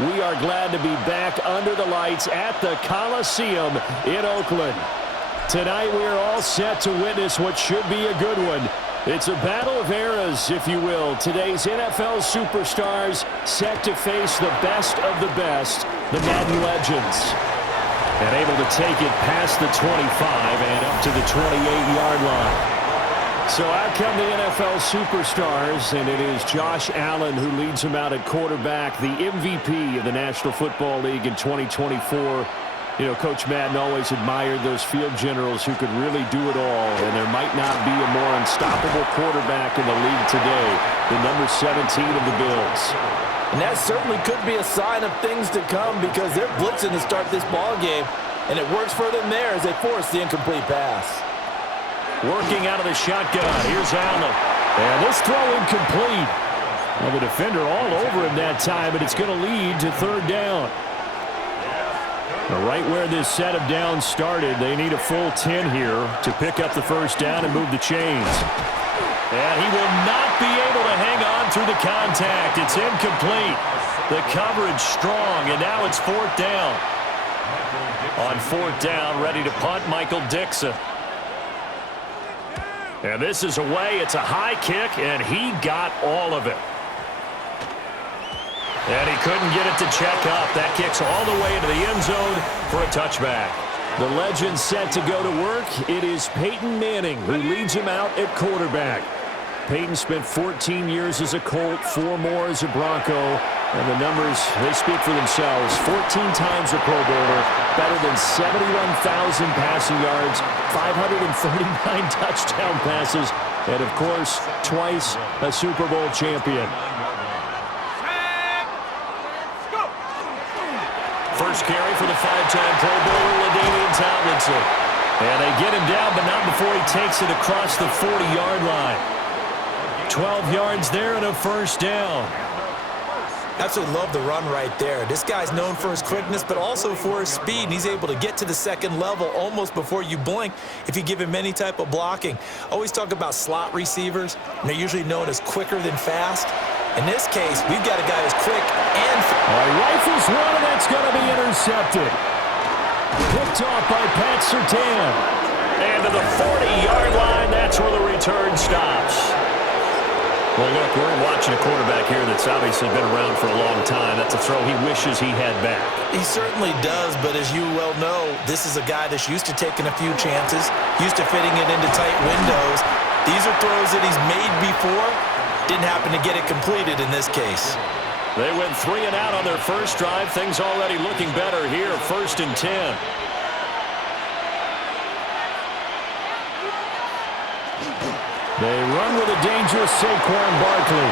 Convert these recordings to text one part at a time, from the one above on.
We are glad to be back under the lights at the Coliseum in Oakland. Tonight we are all set to witness what should be a good one. It's a battle of eras, if you will. Today's NFL superstars set to face the best of the best, the Madden legends. And able to take it past the 25 and up to the 28-yard line. So out come the NFL superstars, and it is Josh Allen who leads them out at quarterback, the MVP of the National Football League in 2024. You know, Coach Madden always admired those field generals who could really do it all, and there might not be a more unstoppable quarterback in the league today than number 17 of the Bills. And that certainly could be a sign of things to come because they're blitzing to start this ball game, and it works for them there as they force the incomplete pass. Working out of the shotgun. Here's Allen. And this throw incomplete. Well, the defender all over him that time, and it's going to lead to third down. Right where this set of downs started, they need a full 10 here to pick up the first down and move the chains. And he will not be able to hang on through the contact. It's incomplete. The coverage strong, and now it's fourth down. On fourth down, ready to punt, Michael Dixon. And this is away. It's a high kick, and he got all of it. And he couldn't get it to check up. That kicks all the way into the end zone for a touchback. The legend set to go to work. It is Peyton Manning who leads him out at quarterback. Peyton spent 14 years as a Colt, 4 more as a Bronco. And the numbers, they speak for themselves. 14 times a Pro Bowler, better than 71,000 passing yards, 539 touchdown passes, and, of course, twice a Super Bowl champion. First carry for the 5-time Pro Bowler, LaDainian Tomlinson. And they get him down, but not before he takes it across the 40-yard line. 12 yards there and a first down. Absolutely love the run right there. This guy's known for his quickness, but also for his speed. And he's able to get to the second level almost before you blink if you give him any type of blocking. Always talk about slot receivers, and they're usually known as quicker than fast. In this case, we've got a guy who's quick and fast. Rifles one, and that's going to be intercepted. Picked off by Pat Surtain. And to the 40-yard line, that's where the return stops. Well, look, we're watching a quarterback here that's obviously been around for a long time. That's a throw he wishes he had back. He certainly does, but as you well know, this is a guy that's used to taking a few chances, used to fitting it into tight windows. These are throws that he's made before. Didn't happen to get it completed in this case. They went 3 and out on their first drive. Things already looking better here, 1st and 10. They run with a dangerous Saquon Barkley.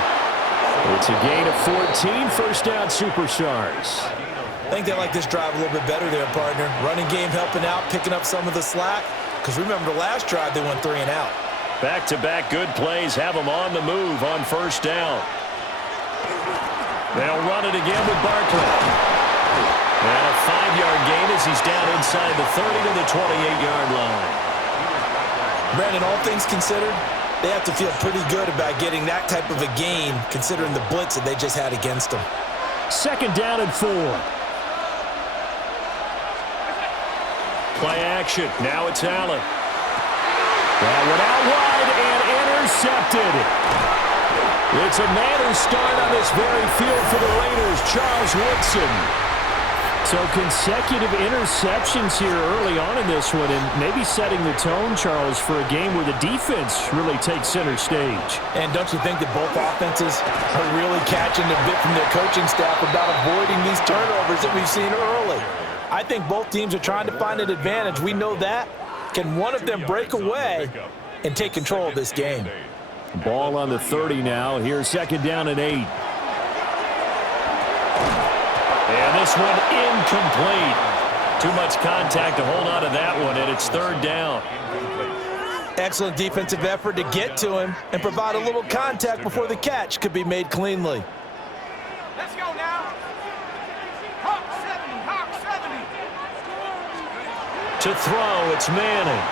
It's a gain of 14, first down superstars. I think they like this drive a little bit better there, partner. Running game helping out, picking up some of the slack. Because remember the last drive, they went 3 and out. Back-to-back good plays have them on the move on first down. They'll run it again with Barkley. And a 5-yard gain as he's down inside the 30 to the 28-yard line. Brandon, all things considered, they have to feel pretty good about getting that type of a gain considering the blitz that they just had against them. Second down and 4. Play action. Now it's Allen. That went out wide and intercepted. It's a manner start on this very field for the Raiders, Charles Woodson. So consecutive interceptions here early on in this one, and maybe setting the tone, Charles, for a game where the defense really takes center stage. And don't you think that both offenses are really catching the bit from their coaching staff about avoiding these turnovers that we've seen early? I think both teams are trying to find an advantage. We know that. Can one of them break away and take control of this game? Ball on the 30 now. Here's second down and 8. And this one incomplete. Too much contact to hold on to that one, and it's third down. Excellent defensive effort to get to him and provide a little contact before the catch could be made cleanly. Let's go now. Hawk 70, Hawk 70. To throw, it's Manning.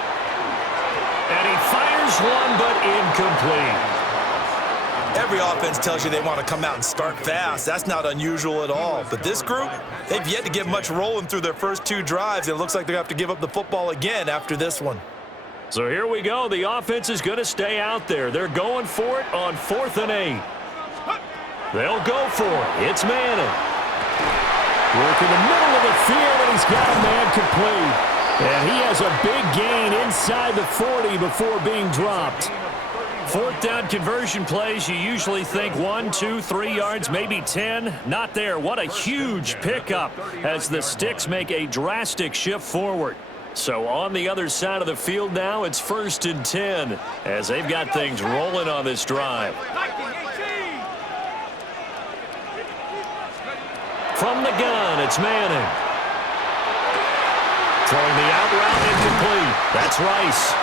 And he fires one, but incomplete. Every offense tells you they want to come out and start fast. That's not unusual at all. But this group, they've yet to get much rolling through their first 2 drives. It looks like they have to give up the football again after this one. So here we go. The offense is going to stay out there. They're going for it on 4th and 8. They'll go for it. It's Manning. Work in the middle of the field, and he's got a man complete. And he has a big gain inside the 40 before being dropped. 4th down conversion plays, you usually think 1, 2, 3 yards, maybe 10. Not there. What a huge pickup as the sticks make a drastic shift forward. So on the other side of the field now, it's 1st and 10 as they've got things rolling on this drive. From the gun, it's Manning. Throwing the out route incomplete. That's Rice.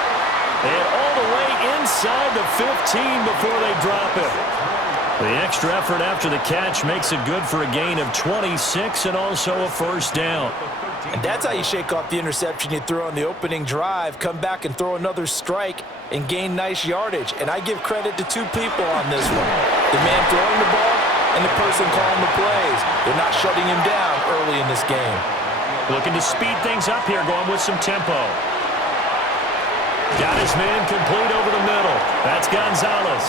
And all the way inside the 15 before they drop it. The extra effort after the catch makes it good for a gain of 26 and also a 1st down. And that's how you shake off the interception you threw on the opening drive, come back and throw another strike and gain nice yardage. And I give credit to 2 people on this one. The man throwing the ball and the person calling the plays. They're not shutting him down early in this game. Looking to speed things up here, going with some tempo. Got his man complete over the middle. That's Gonzalez.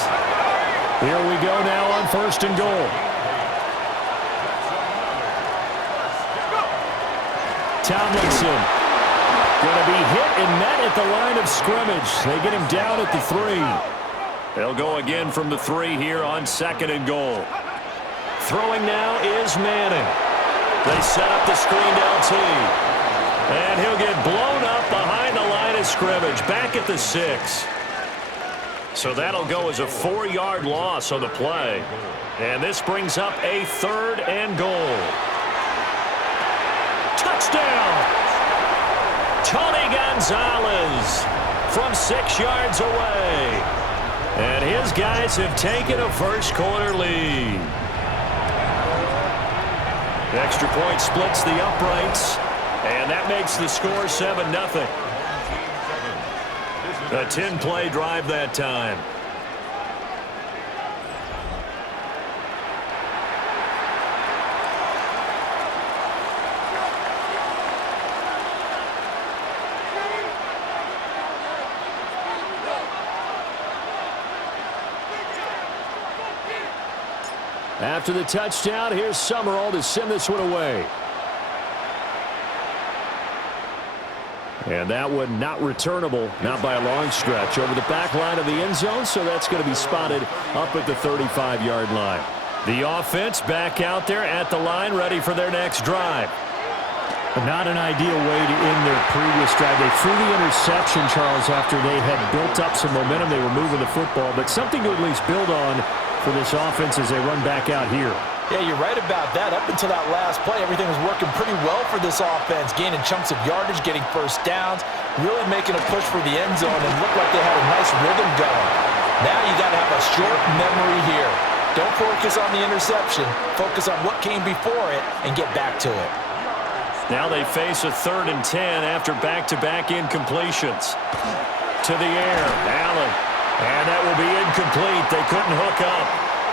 Here we go now on 1st and goal. Tomlinson going to be hit and met at the line of scrimmage. They get him down at the 3. They'll go again from the 3 here on 2nd and goal. Throwing now is Manning. They set up the screened LT. And he'll get blown up behind the line of scrimmage, back at the 6. So that'll go as a 4-yard loss on the play. And this brings up a 3rd and goal. Touchdown! Tony Gonzalez from 6 yards away. And his guys have taken a first-quarter lead. Extra point splits the uprights, and that makes the score 7-0. A 10-play drive that time. After the touchdown, here's Summerall to send this one away. And that one not returnable, not by a long stretch, over the back line of the end zone, so that's going to be spotted up at the 35-yard line. The offense back out there at the line, ready for their next drive. Not an ideal way to end their previous drive. They threw the interception, Charles, after they had built up some momentum. They were moving the football, but something to at least build on for this offense as they run back out here. Yeah, you're right about that. Up until that last play, everything was working pretty well for this offense, gaining chunks of yardage, getting first downs, really making a push for the end zone, and looked like they had a nice rhythm going. Now you got to have a short memory here. Don't focus on the interception. Focus on what came before it and get back to it. Now they face a 3rd and 10 after back-to-back incompletions. To the air, Allen. And that will be incomplete. They couldn't hook up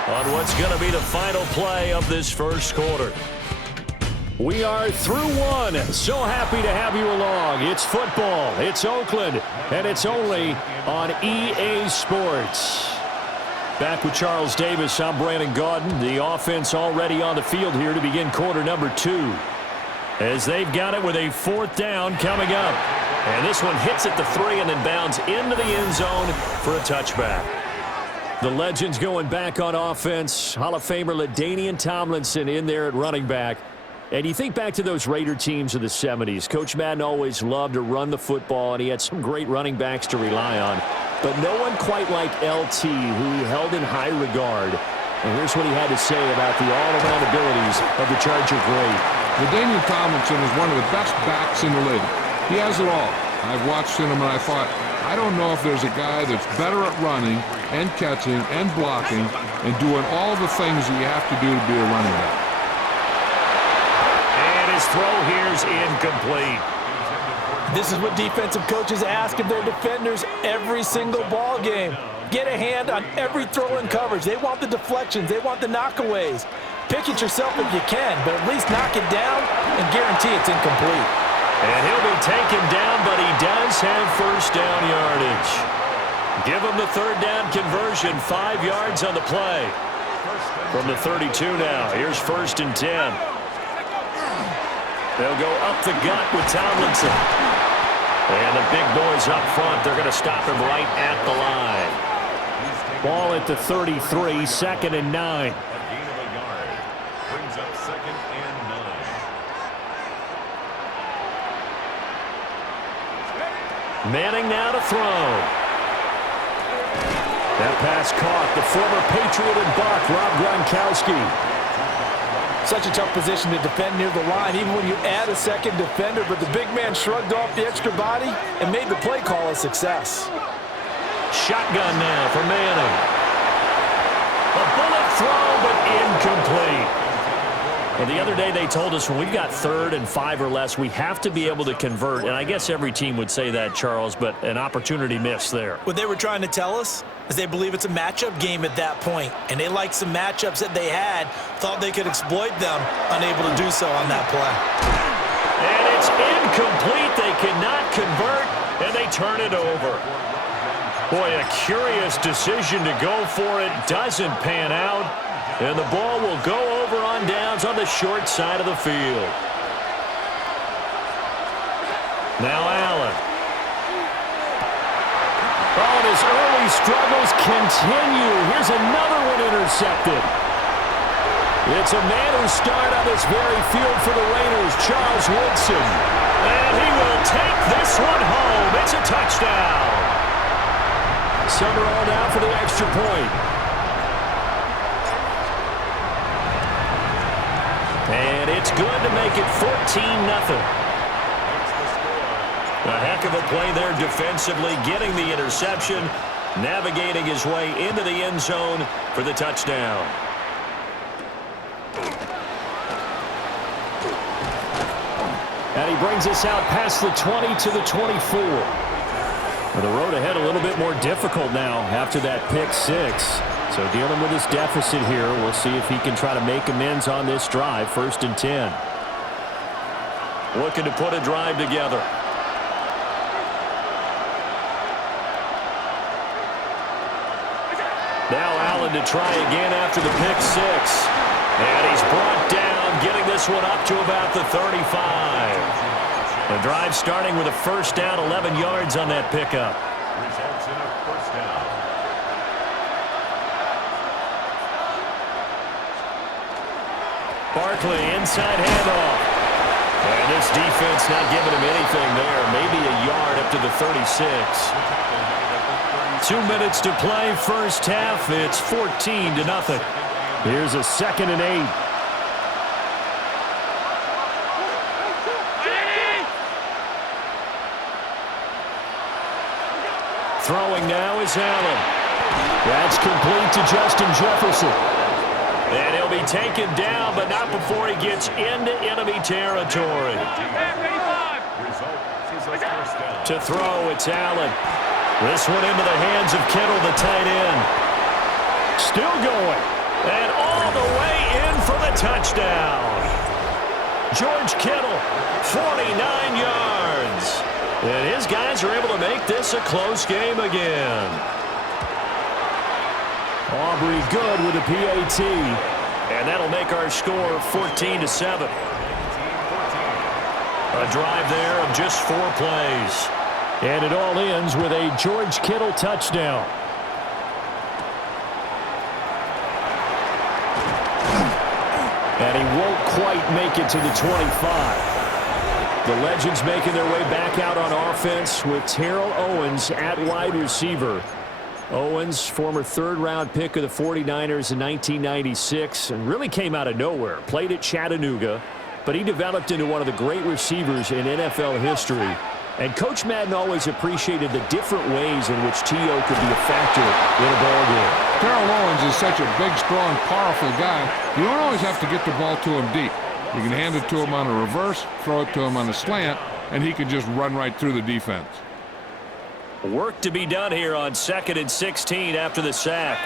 on what's going to be the final play of this first quarter. We are through one. So happy to have you along. It's football. It's Oakland. And it's only on EA Sports. Back with Charles Davis, I'm Brandon Gaudin. The offense already on the field here to begin quarter number 2. As they've got it with a 4th down coming up. And this one hits at the 3 and then bounds into the end zone for a touchback. The legends going back on offense. Hall of Famer LaDainian Tomlinson in there at running back. And you think back to those Raider teams of the 70s. Coach Madden always loved to run the football, and he had some great running backs to rely on. But no one quite like LT, who he held in high regard. And here's what he had to say about the all-around abilities of the Charger great. LaDainian Tomlinson is one of the best backs in the league. He has it all. I've watched him and I thought, I don't know if there's a guy that's better at running and catching and blocking and doing all the things that you have to do to be a running back. And his throw here's incomplete. This is what defensive coaches ask of their defenders every single ball game. Get a hand on every throw in coverage. They want the deflections. They want the knockaways. Pick it yourself if you can, but at least knock it down and guarantee it's incomplete. And he'll be taken down, but he does have first down yardage. Give him the third down conversion, 5 yards on the play. From the 32 now, here's 1st and 10. They'll go up the gut with Tomlinson. And the big boys up front, they're going to stop him right at the line. Ball at the 33, 2nd and 9. Brings up 2nd and 9. Manning now to throw. That pass caught. The former Patriot and Buck, Rob Gronkowski. Such a tough position to defend near the line, even when you add a second defender, but the big man shrugged off the extra body and made the play call a success. Shotgun now for Manning. A bullet throw, but incomplete. Well, the other day they told us when we've got 3rd and 5 or less, we have to be able to convert. And I guess every team would say that, Charles, but an opportunity missed there. What they were trying to tell us is they believe it's a matchup game at that point, and they liked some matchups that they had, thought they could exploit them, unable to do so on that play. And it's incomplete. They cannot convert, and they turn it over. Boy, a curious decision to go for it. Doesn't pan out, and the ball will go over on downs on the short side of the field. Now Allen. Oh, and his early struggles continue. Here's another one intercepted. It's a man who started on this very field for the Raiders, Charles Woodson. And he will take this one home. It's a touchdown. Summerall down for the extra point. And it's good to make it 14-0. A heck of a play there defensively, getting the interception, navigating his way into the end zone for the touchdown. And he brings us out past the 20 to the 24. Well, the road ahead a little bit more difficult now after that pick 6. So dealing with his deficit here, we'll see if he can try to make amends on this drive, 1st and 10. Looking to put a drive together. Now Allen to try again after the pick 6. And he's brought down, getting this one up to about the 35. The drive starting with a first down, 11 yards on that pickup. Results in a first down. Barkley, inside handoff. And this defense not giving him anything there. Maybe a yard up to the 36. 2 minutes to play, first half. It's 14-0. Here's a 2nd and 8. Throwing now is Allen. That's complete to Justin Jefferson. And he'll be taken down, but not before he gets into enemy territory. To throw, it's Allen. This one into the hands of Kittle, the tight end. Still going. And all the way in for the touchdown. George Kittle, 49 yards. And his guys are able to make this a close game again. Aubrey good with a PAT. And that'll make our score 14-7. A drive there of just 4 plays. And it all ends with a George Kittle touchdown. And he won't quite make it to the 25. The Legends making their way back out on offense with Terrell Owens at wide receiver. Owens, former 3rd-round pick of the 49ers in 1996, and really came out of nowhere. Played at Chattanooga, but he developed into one of the great receivers in NFL history. And Coach Madden always appreciated the different ways in which T.O. could be a factor in a ball game. Terrell Owens is such a big, strong, powerful guy. You don't always have to get the ball to him deep. You can hand it to him on a reverse, throw it to him on a slant, and he can just run right through the defense. Work to be done here on 2nd and 16 after the sack.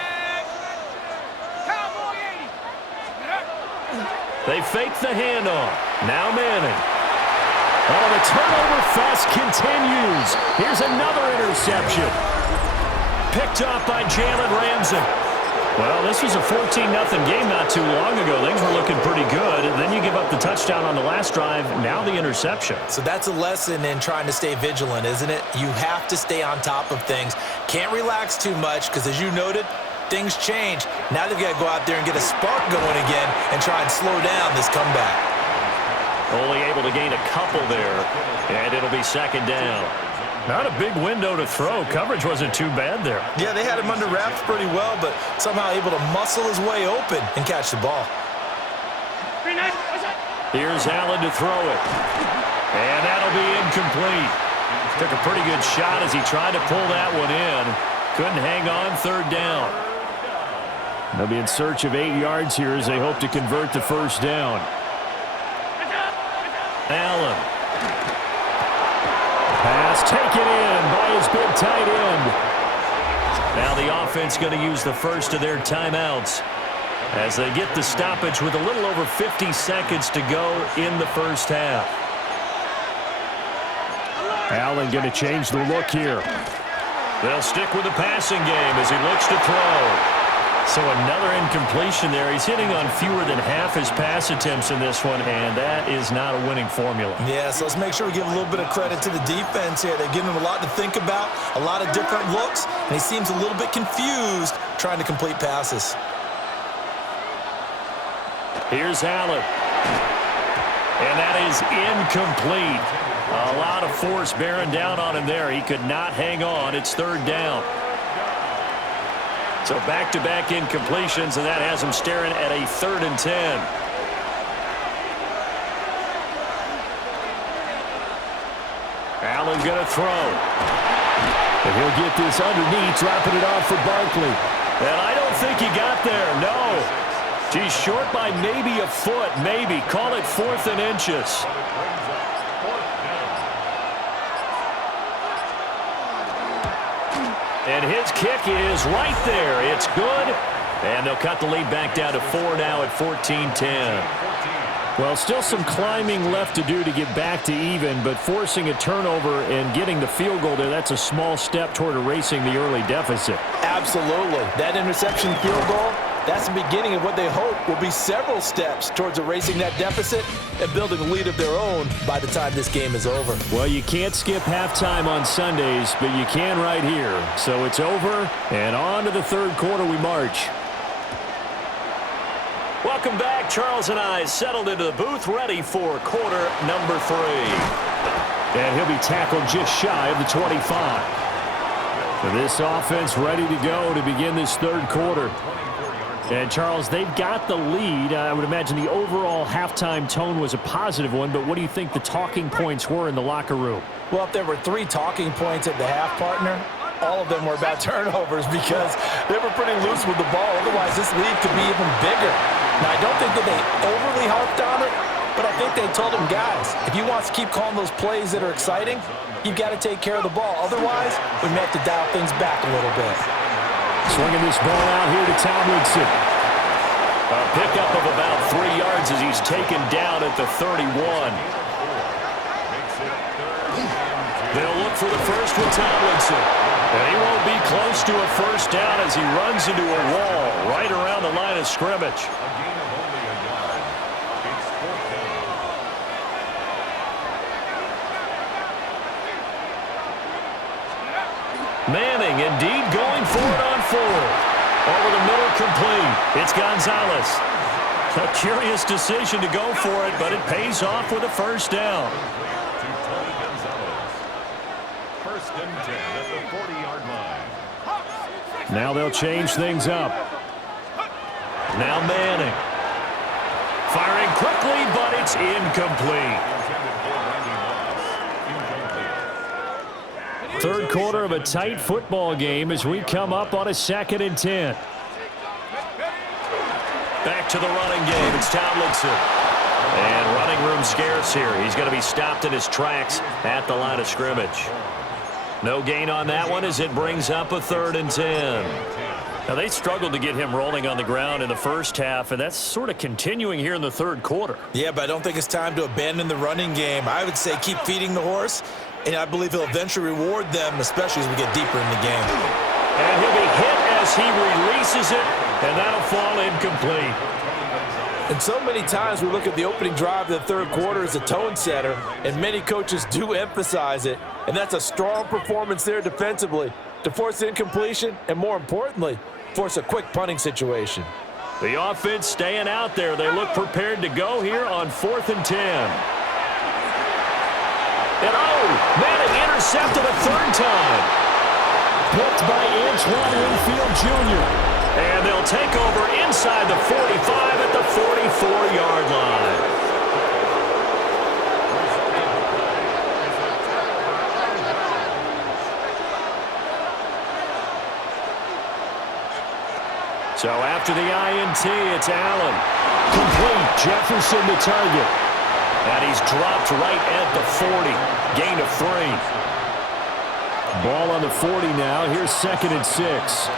Cowboy 80. They fake the handoff. Now Manning. Oh, the turnover fest continues. Here's another interception. Picked off by Jalen Ramsey. Well, this was a 14-0 game not too long ago. Things were looking pretty good. And then you give up the touchdown on the last drive. Now the interception. So that's a lesson in trying to stay vigilant, isn't it? You have to stay on top of things. Can't relax too much because, as you noted, things change. Now they've got to go out there and get a spark going again and try and slow down this comeback. Only able to gain a couple there. And it'll be 2nd down. Not a big window to throw. Coverage wasn't too bad there. Yeah, they had him under wraps pretty well, but somehow able to muscle his way open and catch the ball. Here's Allen to throw it. And that'll be incomplete. Took a pretty good shot as he tried to pull that one in. Couldn't hang on 3rd down. They'll be in search of 8 yards here as they hope to convert the 1st down. Allen. Pass taken in by his big tight end. Now the offense going to use the first of their timeouts as they get the stoppage with a little over 50 seconds to go in the first half. Allen going to change the look here. They'll stick with the passing game as he looks to throw. So another incompletion there. He's hitting on fewer than half his pass attempts in this one, and that is not a winning formula. Yeah, so let's make sure we give a little bit of credit to the defense here. They're giving him a lot to think about, a lot of different looks, and he seems a little bit confused trying to complete passes. Here's Allen. And that is incomplete. A lot of force bearing down on him there. He could not hang on. It's 3rd down. So back-to-back incompletions, and that has him staring at a 3rd and 10. Allen going to throw. And he'll get this underneath, dropping it off for Barkley. And I don't think he got there, no. He's short by maybe a foot, maybe. Call it 4th and inches. And his kick is right there. It's good. And they'll cut the lead back down to 4 now at 14-10. Well, still some climbing left to do to get back to even, but forcing a turnover and getting the field goal there, that's a small step toward erasing the early deficit. Absolutely. That interception field goal, that's the beginning of what they hope will be several steps towards erasing that deficit and building a lead of their own by the time this game is over. Well, you can't skip halftime on Sundays, but you can right here. So it's over, and on to the 3rd quarter we march. Welcome back. Charles and I settled into the booth, ready for quarter number 3. And he'll be tackled just shy of the 25. So this offense ready to go to begin this 3rd quarter. And, Charles, they've got the lead. I would imagine the overall halftime tone was a positive one, but what do you think the talking points were in the locker room? Well, if there were 3 talking points at the half, partner, all of them were about turnovers because they were pretty loose with the ball. Otherwise, this lead could be even bigger. Now, I don't think that they overly harped on it, but I think they told them, guys, if you want to keep calling those plays that are exciting, you've got to take care of the ball. Otherwise, we may have to dial things back a little bit. Swinging this ball out here to Tomlinson. A pickup of about 3 yards as he's taken down at the 31. They'll look for the first with Tomlinson. And he won't be close to a first down as he runs into a wall right around the line of scrimmage. Manning indeed going for it on 4. Over the middle, complete. It's Gonzalez. A curious decision to go for it, but it pays off with a first down. First and 10 at the 40-yard line. Now they'll change things up. Now Manning. Firing quickly, but it's incomplete. 3rd quarter of a tight football game as we come up on a 2nd and 10. Back to the running game. It's Tomlinson. And running room scarce here. He's going to be stopped in his tracks at the line of scrimmage. No gain on that one as it brings up a 3rd and 10. Now, they struggled to get him rolling on the ground in the first half, and that's sort of continuing here in the 3rd quarter. Yeah, but I don't think it's time to abandon the running game. I would say keep feeding the horse, and I believe he'll eventually reward them, especially as we get deeper in the game. And he'll be hit as he releases it, and that'll fall incomplete. And so many times we look at the opening drive of the 3rd quarter as a tone setter, and many coaches do emphasize it, and that's a strong performance there defensively to force incompletion and, more importantly, force a quick punting situation. The offense staying out there. They look prepared to go here on 4th and 10. And Manning intercepted a 3rd time. Picked by Antoine Winfield Jr. And they'll take over inside the 45 at the 44-yard line. So after the INT, it's Allen. Complete. Jefferson the target. And he's dropped right at the 40. Gain of 3. Ball on the 40 now. Here's 2nd and 6.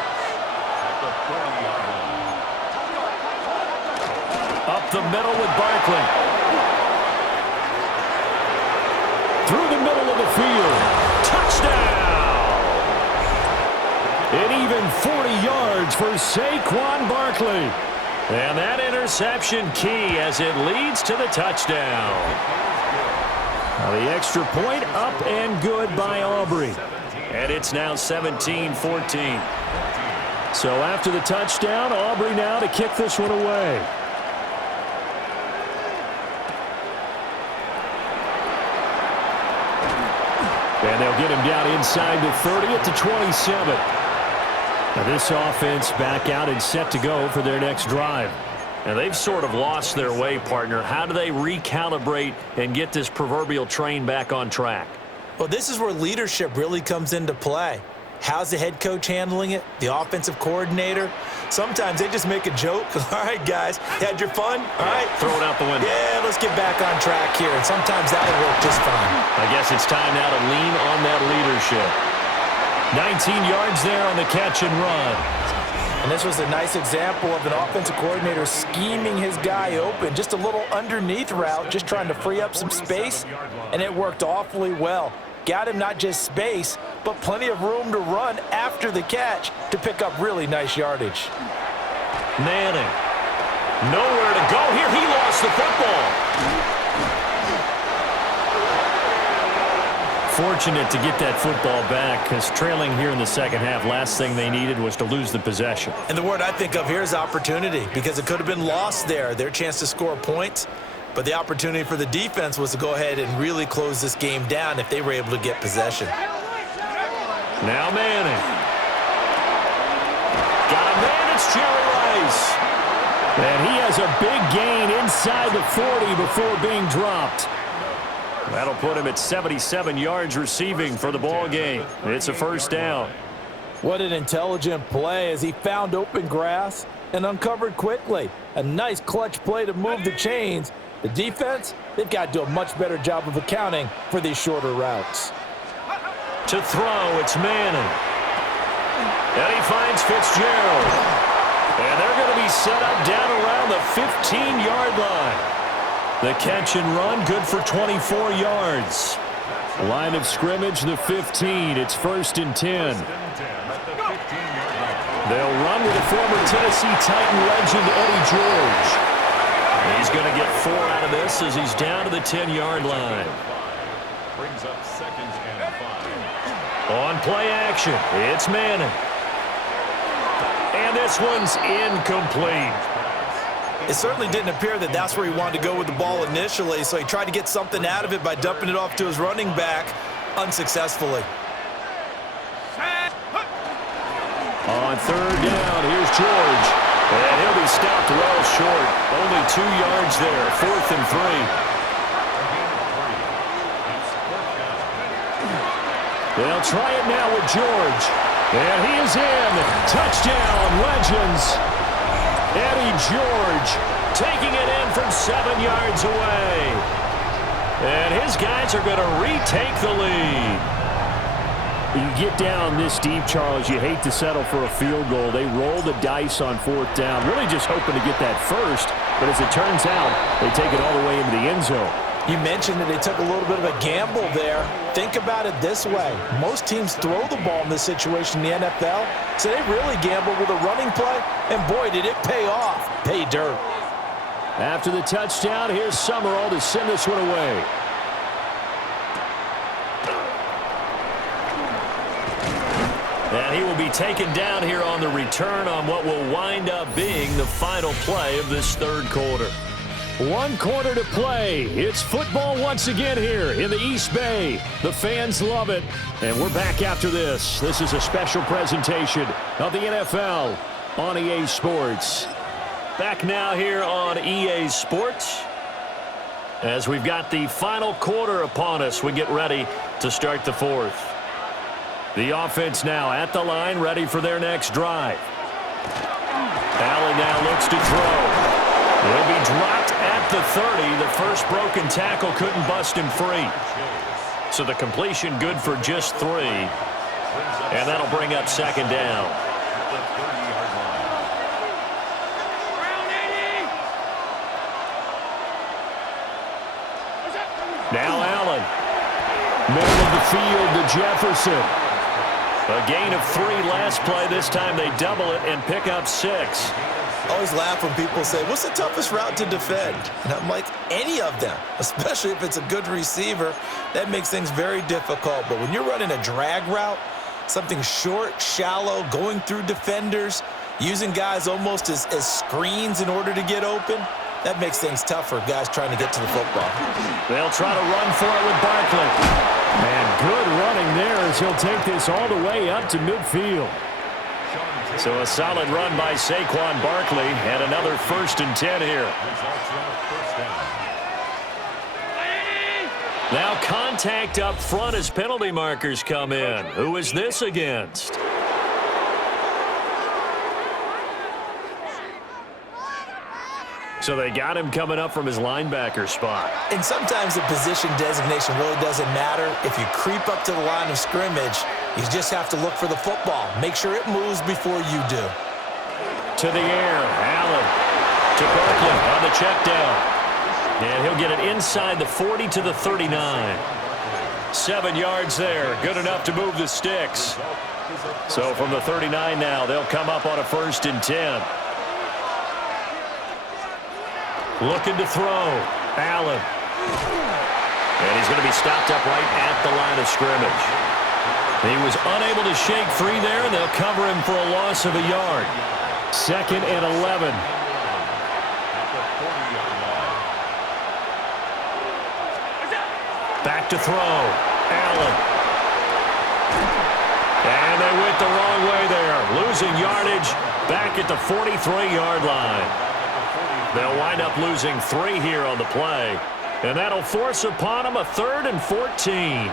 Up the middle with Barkley. Through the middle of the field. Touchdown! An even 40 yards for Saquon Barkley. And that interception key as it leads to the touchdown. Now the extra point up and good by Aubrey. And it's now 17-14. So after the touchdown, Aubrey now to kick this one away. And they'll get him down inside the 30 at the 27. Now this offense back out and set to go for their next drive. Now they've sort of lost their way, partner. How do they recalibrate and get this proverbial train back on track? Well, this is where leadership really comes into play. How's the head coach handling it? The offensive coordinator? Sometimes they just make a joke. All right, guys, had your fun? All right. Throw it out the window. Yeah, let's get back on track here. And sometimes that'll work just fine. I guess it's time now to lean on that leadership. 19 yards there on the catch and run. And this was a nice example of an offensive coordinator scheming his guy open. Just a little underneath route, just trying to free up some space, and it worked awfully well. Got him not just space, but plenty of room to run after the catch to pick up really nice yardage. Manning. Nowhere to go here. He lost the football. Fortunate to get that football back because trailing here in the second half, last thing they needed was to lose the possession. And the word I think of here is opportunity because it could have been lost there. Their chance to score points. But the opportunity for the defense was to go ahead and really close this game down if they were able to get possession. Now Manning. Got a man, it's Jerry Rice. And he has a big gain inside the 40 before being dropped. That'll put him at 77 yards receiving for the ball game. It's a 1st down. What an intelligent play as he found open grass and uncovered quickly. A nice clutch play to move the chains. The defense, they've got to do a much better job of accounting for these shorter routes. To throw, it's Manning. And he finds Fitzgerald. And they're going to be set up down around the 15-yard line. The catch and run, good for 24 yards. Line of scrimmage, the 15. It's 1st and 10. They'll run with the former Tennessee Titan legend, Eddie George. He's going to get 4 out of this as he's down to the 10-yard line. Brings up 2nd and 5. On play action, it's Manning. And this one's incomplete. It certainly didn't appear that that's where he wanted to go with the ball initially, so he tried to get something out of it by dumping it off to his running back unsuccessfully. On 3rd down, here's George. And he'll be stopped well short. Only 2 yards there, 4th and 3. They'll try it now with George. And he is in. Touchdown, Legends. Eddie George taking it in from 7 yards away. And his guys are going to retake the lead. You get down this deep, Charles, you hate to settle for a field goal. They roll the dice on 4th down, really just hoping to get that first. But as it turns out, they take it all the way into the end zone. You mentioned that they took a little bit of a gamble there. Think about it this way. Most teams throw the ball in this situation in the NFL, so they really gambled with a running play, and boy, did it pay off. Pay dirt. After the touchdown, here's Summerall to send this one away. And he will be taken down here on the return on what will wind up being the final play of this 3rd quarter. 1 quarter to play. It's football once again here in the East Bay. The fans love it. And we're back after this. This is a special presentation of the NFL on EA Sports. Back now here on EA Sports. As we've got the final quarter upon us, we get ready to start the 4th. The offense now at the line, ready for their next drive. Allen now looks to throw. He'll be dropped at the 30. The first broken tackle couldn't bust him free. So the completion good for just 3. And that'll bring up 2nd down. Now Allen. Middle of the field to Jefferson. A gain of 3 last play. This time they double it and pick up 6. I always laugh when people say, what's the toughest route to defend? And I'm like, any of them, especially if it's a good receiver. That makes things very difficult. But when you're running a drag route, something short, shallow, going through defenders, using guys almost as screens in order to get open, that makes things tough for guys trying to get to the football. They'll try to run for it with Barkley. And good running there as he'll take this all the way up to midfield. So a solid run by Saquon Barkley and another 1st and 10 here. Now contact up front as penalty markers come in. Who is this against? So they got him coming up from his linebacker spot. And sometimes the position designation really doesn't matter. If you creep up to the line of scrimmage, you just have to look for the football. Make sure it moves before you do. To the air, Allen to Barkley on the check down. And he'll get it inside the 40 to the 39. 7 yards there, good enough to move the sticks. So from the 39 now, they'll come up on a 1st and 10. Looking to throw. Allen. And he's going to be stopped up right at the line of scrimmage. He was unable to shake free there, and they'll cover him for a loss of a yard. 2nd and 11. Back to throw. Allen. And they went the wrong way there. Losing yardage back at the 43-yard line. They'll wind up losing 3 here on the play. And that'll force upon them a 3rd and 14. 56,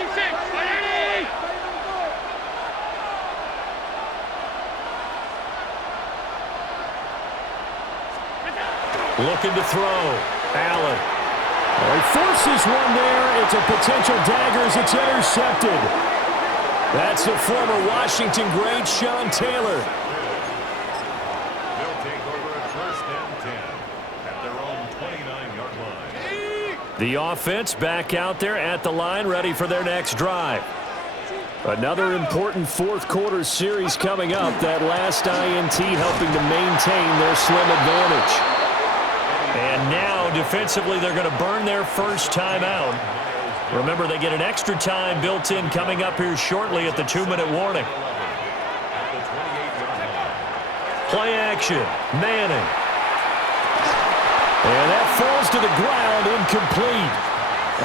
56. Looking to throw. Allen. Well, he forces one there. It's a potential dagger as it's intercepted. That's the former Washington great Sean Taylor. They'll take over at 1st and 10 at their own 29-yard line. The offense back out there at the line, ready for their next drive. Another important 4th quarter series coming up. That last INT helping to maintain their slim advantage. And now defensively they're going to burn their first timeout. Remember, they get an extra time built in coming up here shortly at the 2-minute warning. Play action. Manning. And that falls to the ground, incomplete.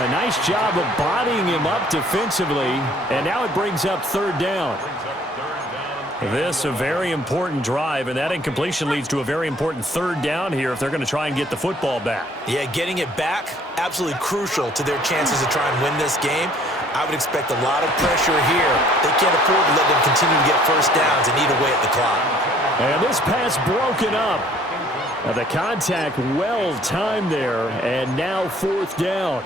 A nice job of bodying him up defensively. And now it brings up 3rd down. This a very important drive, and that incompletion leads to a very important 3rd down here if they're going to try and get the football back. Yeah, getting it back, absolutely crucial to their chances to try and win this game. I would expect a lot of pressure here. They can't afford to let them continue to get 1st downs and eat away at the clock. And this pass broken up. Now the contact well timed there, and now 4th down.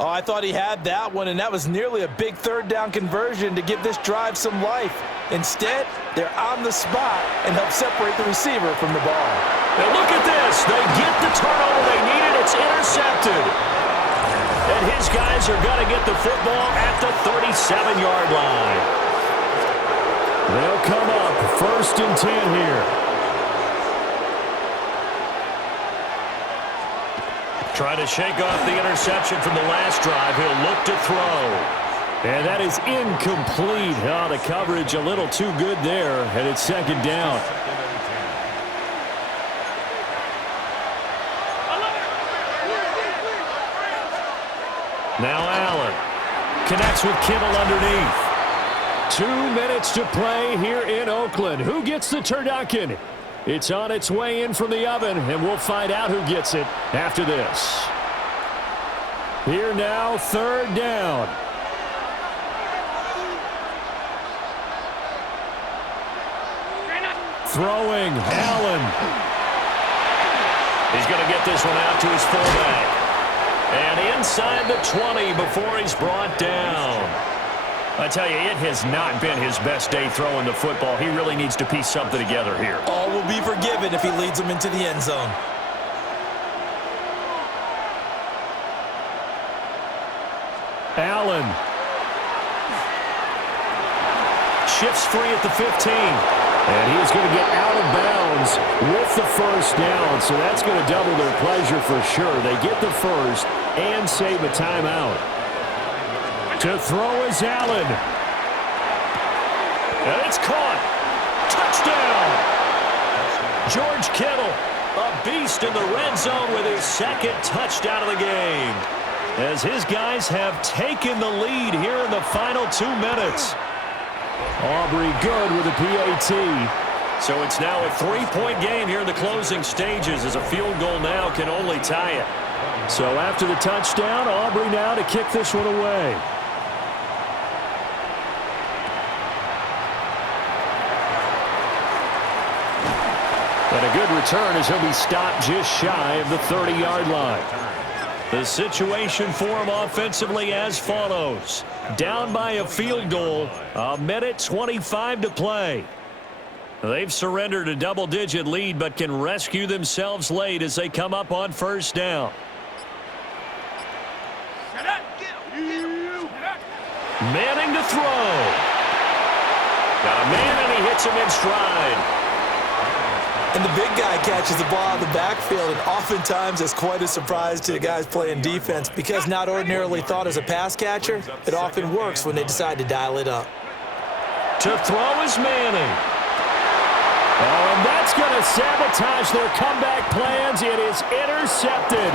Oh, I thought he had that one, and that was nearly a big third down conversion to give this drive some life. Instead, they're on the spot and help separate the receiver from the ball. Now look at this. They get the turnover they needed. It's intercepted. And his guys are going to get the football at the 37-yard line. They'll come up 1st and 10 here. Trying to shake off the interception from the last drive. He'll look to throw. And that is incomplete. Oh, the coverage a little too good there, and it's 2nd down. Now Allen connects with Kittle underneath. 2 minutes to play here in Oakland. Who gets the turducken? It's on its way in from the oven, and we'll find out who gets it after this. Here now, 3rd down. Throwing, Allen. He's going to get this one out to his fullback. And inside the 20 before he's brought down. I tell you, it has not been his best day throwing the football. He really needs to piece something together here. All will be forgiven if he leads them into the end zone. Allen shifts free at the 15. And he is going to get out of bounds with the 1st down. So that's going to double their pleasure for sure. They get the 1st and save a timeout. To throw is Allen. And it's caught. Touchdown. George Kittle, a beast in the red zone with his 2nd touchdown of the game. As his guys have taken the lead here in the final 2 minutes. Aubrey good with a PAT. So it's now a 3-point game here in the closing stages as a field goal now can only tie it. So after the touchdown, Aubrey now to kick this one away. And a good return as he'll be stopped just shy of the 30-yard line. The situation for him offensively as follows. Down by a field goal, 1:25 to play. They've surrendered a double-digit lead but can rescue themselves late as they come up on 1st down. Manning to throw. Got a man and he hits him in stride. And the big guy catches the ball out of the backfield, and oftentimes it's quite a surprise to the guys playing defense because not ordinarily thought as a pass catcher, it often works when they decide to dial it up. To throw is Manning. Oh, and that's going to sabotage their comeback plans. It is intercepted.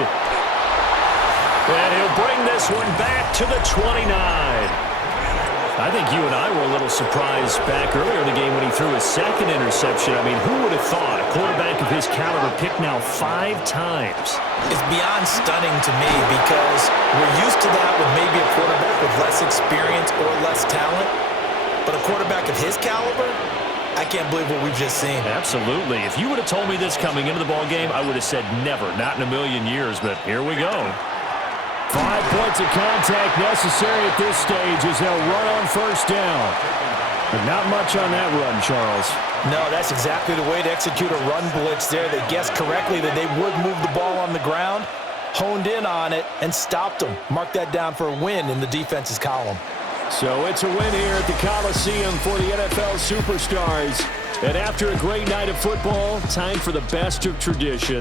And he'll bring this one back to the 29. I think you and I were a little surprised back earlier in the game when he threw his 2nd interception. I mean, who would have thought a quarterback of his caliber picked now 5 times? It's beyond stunning to me because we're used to that with maybe a quarterback with less experience or less talent. But a quarterback of his caliber, I can't believe what we've just seen. Absolutely. If you would have told me this coming into the ball game, I would have said never, not in a million years. But here we go. 5 points of contact necessary at this stage as they'll run on 1st down. But not much on that run, Charles. No, that's exactly the way to execute a run blitz there. They guessed correctly that they would move the ball on the ground, honed in on it, and stopped them. Mark that down for a win in the defense's column. So it's a win here at the Coliseum for the NFL Superstars. And after a great night of football, time for the best of tradition.